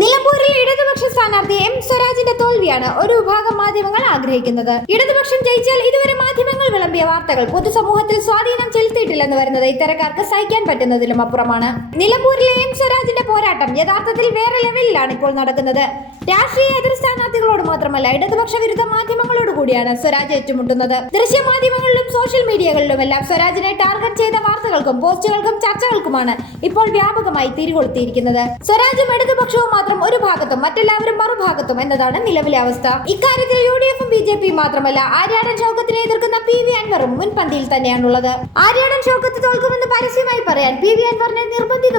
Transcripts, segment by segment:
നിലമ്പൂരിൽ ഇടതുപക്ഷ സ്ഥാനാർത്ഥി എം സ്വരാജിന്റെ തോൽവിയാണ് ഒരു വിഭാഗം മാധ്യമങ്ങൾ ആഗ്രഹിക്കുന്നത്. ഇടതുപക്ഷം ജയിച്ചാൽ ഇതുവരെ മാധ്യമങ്ങൾ വിളമ്പിയ വാർത്തകൾ പൊതുസമൂഹത്തിൽ സ്വാധീനം ചെലുത്തിയിട്ടില്ലെന്ന് വരുന്നത് ഇത്തരക്കാർക്ക് സഹിക്കാൻ പറ്റുന്നതിലും അപ്പുറമാണ്. നിലമ്പൂരിലെ എം സ്വരാജിന്റെ പോരാട്ടം യഥാർത്ഥത്തിൽ വേറെ ലെവലിലാണ് ഇപ്പോൾ നടക്കുന്നത്. രാഷ്ട്രീയ എതിർ സ്ഥാനാർത്ഥികളോട് മാത്രമല്ല ഇടതുപക്ഷ വിരുദ്ധ മാധ്യമങ്ങളോട് കൂടിയാണ് സ്വരാജ് ഏറ്റുമുട്ടുന്നത്. ദൃശ്യ മാധ്യമങ്ങളിലും സോഷ്യൽ മീഡിയകളിലുമെല്ലാം സ്വരാജിനെ ടാർഗറ്റ് ചെയ്ത വാർത്തകൾക്കും പോസ്റ്റുകൾക്കും ചർച്ചകൾക്കുമാണ് ഇപ്പോൾ വ്യാപകമായി തിരികൊളുത്തിയിരിക്കുന്നത്. സ്വരാജും ഇടതുപക്ഷവും മാത്രം ഒരു ഭാഗത്തും മറ്റെല്ലാവരും മറുഭാഗത്തും എന്നതാണ് നിലവിലെ അവസ്ഥ. ഇക്കാര്യത്തിൽ യു ഡി എഫും ബി ജെ പിയും മാത്രമല്ല ആര്യാടൻ ഷൗക്കത്തിനെ എതിർക്കുന്ന പി വി അൻവറും മുൻപന്തിയിൽ തന്നെയാണുള്ളത്. ആര്യാടൻ ഷൗക്കത്ത് തോൽക്കുമെന്ന് പരസ്യമായി പറയാൻ പി വി അൻവറിനെ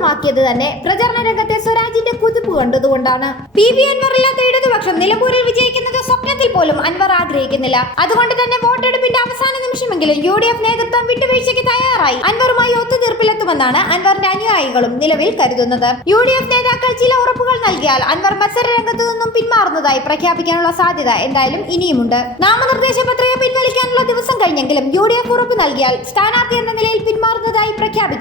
നിർബന്ധിതമാക്കിയത് തന്നെ പ്രചരണ രംഗത്തെ സ്വരാജിന്റെ കുതിപ്പ് കണ്ടതുകൊണ്ടാണ്. പി വി അൻവറില്ലാത്ത ഇടതുപക്ഷം നിലമ്പൂരിൽ വിജയിക്കുന്നത് സ്വപ്നത്തിൽ പോലും അൻവർ ആഗ്രഹിക്കുന്നില്ല. അതുകൊണ്ട് തന്നെ വോട്ടെടുപ്പിന്റെ അവസാന നിമിഷമെങ്കിലും യു ഡി എഫ് നേതൃത്വം വിട്ടുവീഴ്ചയ്ക്ക് തയ്യാറായി. അൻവറുമായി ഒത്തുതീർപ്പിലെത്തുമെന്നാണ് അൻവറിന്റെ അനുയായികളും നിലവിൽ കരുതുന്നത്. യു ഡി എഫ് നേതാക്കൾ ചില ഉറപ്പുകൾ നൽകിയാൽ അൻവർ മത്സര രംഗത്തു നിന്നും പിന്മാറുന്നതായി പ്രഖ്യാപിക്കാനുള്ള സാധ്യത എന്തായാലും ഇനിയുമുണ്ട്. നാമനിർദ്ദേശ പത്രിക പിൻവലിക്കാനുള്ള ദിവസം കഴിഞ്ഞെങ്കിലും യു ഡി എഫ് ഉറപ്പ് നൽകിയാൽ സ്ഥാനാർത്ഥി എന്ന നിലയിൽ പിന്മാറുന്നതായി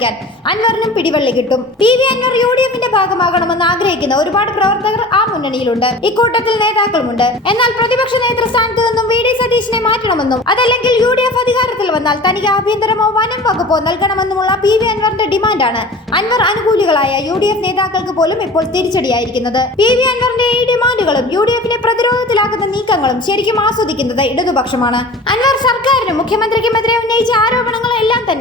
പ്രഖ്യാപിക്കാൻ അൻവറിനും പിടിവള്ളി കിട്ടും. P V Anvar U D എഫിന്റെ ഭാഗമാകണമെന്ന് ആഗ്രഹിക്കുന്ന ഒരുപാട് പ്രവർത്തകർ ആ മുന്നണിയിലുണ്ട്. ഇക്കൂട്ടത്തിൽ നേതാക്കളുമുണ്ട്. എന്നാൽ പ്രതിപക്ഷ നേതൃസ്ഥാനത്ത് നിന്നും വി ഡി സതീശിനെ മാറ്റണമെന്നും അതല്ലെങ്കിൽ യു ഡി എഫ് അധികാരത്തിൽ വന്നാൽ തനിക്ക് ആഭ്യന്തരമോ വനം വകുപ്പോ നൽകണമെന്നുമുള്ള പി വി അൻവറിന്റെ ഡിമാൻഡാണ് അൻവർ അനുകൂലികളായ യു ഡി എഫ് നേതാക്കൾക്ക് പോലും ഇപ്പോൾ തിരിച്ചടിയായിരിക്കുന്നത്. പി വി അൻവറിന്റെ ഈ ഡിമാൻഡുകളും യു ഡി എഫിനെ പ്രതിരോധത്തിലാക്കുന്ന നീക്കങ്ങളും ശരിക്കും ആസ്വദിക്കുന്നത് ഇടതുപക്ഷമാണ്. അൻവർ സർക്കാരിനും മുഖ്യമന്ത്രിക്കുമെതിരെ ഉന്നയിച്ച ആരോപണങ്ങളെല്ലാം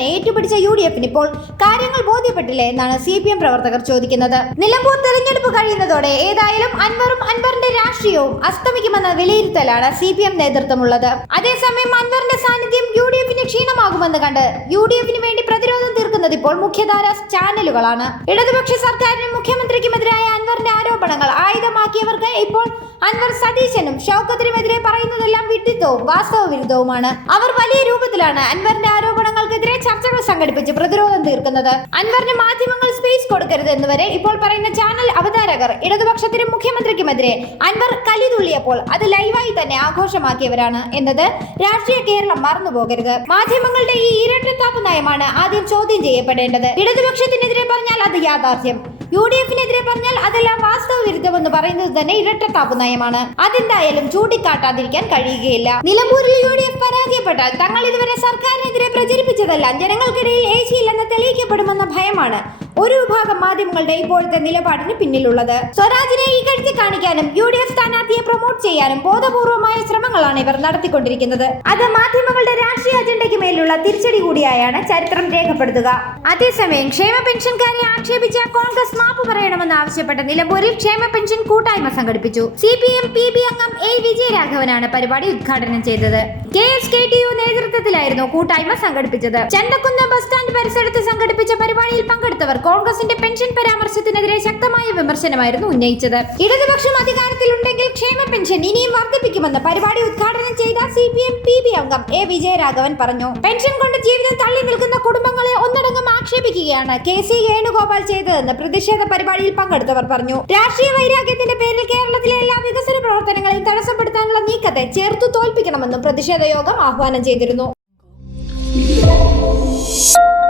തന്നെ ഏറ്റുപിടിച്ച യു ഡി എഫിന് ഇപ്പോൾ കാര്യങ്ങൾ ബോധ്യപ്പെട്ടില്ലേ എന്നാണ് സി പി എം പ്രവർത്തകർ ചോദിക്കുന്നത്. നിലമ്പൂർ തെരഞ്ഞെടുപ്പ് കഴിയുന്നതോടെ ഏതായാലും അൻവറും അൻവറിന്റെ രാഷ്ട്രീയവും അസ്തമിക്കുമെന്ന വിലയിരുത്തലാണ് സി പി എം നേതൃത്വമുള്ളത്. അതേസമയം അൻവറിന്റെ സാന്നിധ്യം യു ഡി എഫിന് ക്ഷീണമാകുമെന്ന് കണ്ട് യു ഡി എഫിന് വേണ്ടി പ്രതിരോധം തീർക്കുന്നത് ഇപ്പോൾ മുഖ്യധാര ചാനലുകളാണ്. ഇടതുപക്ഷ സർക്കാരിനും മുഖ്യമന്ത്രിക്കുമെതിരായ അൻവറിന്റെ ആരോപണങ്ങൾ ആയുധമാക്കിയവർക്ക് ഇപ്പോൾ അൻവർ സതീശനും ഷൗക്കത്തിനുമെതിരെ പറയുന്നതെല്ലാം വിഡിത്തവും വാസ്തവ വിരുദ്ധവുമാണ് അവർ വലിയ രൂപത്തിലാണ് അൻവറിന്റെ ആരോപണങ്ങൾക്കെതിരെ ചർച്ചകൾ സംഘടിപ്പിച്ച് പ്രതിരോധം തീർക്കുന്നത്. അൻവറിന് മാധ്യമങ്ങൾ സ്പേസ് കൊടുക്കരുത് എന്നുവരെ ഇപ്പോൾ പറയുന്ന ചാനൽ അവതാരകർ ഇടതുപക്ഷത്തിനും മുഖ്യമന്ത്രിക്കുമെതിരെ അൻവർ കലിതുള്ളിയപ്പോൾ അത് ലൈവായി തന്നെ ആഘോഷമാക്കിയവരാണ് എന്നത് രാഷ്ട്രീയ കേരളം മറന്നുപോകരുത്. മാധ്യമങ്ങളുടെ ഈ ഇരട്ടത്താപ്പ് നയമാണ് ആദ്യം ചോദ്യം ചെയ്യപ്പെടേണ്ടത്. ഇടതുപക്ഷത്തിനെതിരെ പറഞ്ഞാൽ അത് യാഥാർത്ഥ്യം. യു ഡി എഫിനെതിരെ പറഞ്ഞാൽ അതെല്ലാം വാസ്തവ വിരുദ്ധമെന്ന് പറയുന്നത് തന്നെ ഇരട്ടത്താപ്പ് നയമാണ്. അതെന്തായാലും ചൂണ്ടിക്കാട്ടാതിരിക്കാൻ കഴിയുകയില്ല. നിലമ്പൂരിൽ യു ഡി എഫ് പരാജയപ്പെട്ടാൽ തങ്ങൾ ഇതുവരെ സർക്കാരിനെതിരെ പ്രചരിപ്പിച്ചതെല്ലാം. ജനങ്ങൾക്കിടയിൽ ഏശിയില്ലെന്ന് തെളിയിക്കപ്പെടുമെന്ന ഭയമാണ് ഒരു വിഭാഗം മാധ്യമങ്ങളുടെ ഇപ്പോഴത്തെ നിലപാടിന് പിന്നിലുള്ളത്. സ്വരാജിനെ കഴിച്ചു കാണിക്കാനും യു ഡി എഫ് സ്ഥാനാർത്ഥിയെ പ്രൊമോട്ട് ചെയ്യാനും ബോധപൂർവമായ ശ്രമങ്ങളാണ് ഇവർ നടത്തിക്കൊണ്ടിരിക്കുന്നത്. അത് മാധ്യമങ്ങളുടെ രാഷ്ട്രീയ അജണ്ടയ്ക്ക് മേലുള്ള തിരിച്ചടി കൂടിയായാണ് ചരിത്രം രേഖപ്പെടുത്തുക. അതേസമയം ക്ഷേമ പെൻഷൻകാരെ ആക്ഷേപിച്ച കോൺഗ്രസ് മാപ്പ് പറയണമെന്ന് ആവശ്യപ്പെട്ട നിലമ്പൂരിൽ ക്ഷേമ പെൻഷൻ കൂട്ടായ്മ സംഘടിപ്പിച്ചു. C P M P B അംഗം എ. വിജയരാഘവനാണ് പരിപാടി ഉദ്ഘാടനം ചെയ്തത്. K. S. K. T. U നേതൃത്വത്തിലായിരുന്നു കൂട്ടായ്മ സംഘടിപ്പിച്ചത് ചന്തക്കുന്ന് ബസ് സ്റ്റാൻഡ് പരിസരത്ത് സംഘടിപ്പിച്ച പരിപാടിയിൽ പങ്കെടുത്തവർ കോൺഗ്രസിന്റെ പെൻഷൻ പരാമർശത്തിനെതിരെ ശക്തമായ വിമർശനമായിരുന്നു ഉന്നയിച്ചത്. ഇടതുപക്ഷം അധികാരത്തിലുണ്ടെങ്കിൽ ക്ഷേമ പെൻഷൻ ഇനിയും വർദ്ധിപ്പിക്കുമെന്ന് പരിപാടി ഉദ്ഘാടനം ചെയ്ത C P M P B അംഗം എ വിജയരാഘവൻ പറഞ്ഞു. പെൻഷൻ കൊണ്ട് ജീവിതം തള്ളി നിൽക്കുന്ന കുടുംബങ്ങളെ ഒന്നടങ്കം ആക്ഷേപിക്കുകയാണ് കെ സി വേണുഗോപാൽ ചെയ്തതെന്ന് പ്രതിഷേധ പരിപാടിയിൽ പങ്കെടുത്തവർ പറഞ്ഞു. രാഷ്ട്രീയ വൈരാഗ്യത്തിന്റെ പേരിൽ കേരളത്തിലെ എല്ലാ വികസന പ്രവർത്തനങ്ങളെയും തടസ്സപ്പെടുത്താനുള്ള നീക്കത്തെ ചേർത്തു തോൽപ്പിക്കണമെന്നും പ്രതിഷേധ യോഗം ആഹ്വാനം ചെയ്തിരുന്നു. Música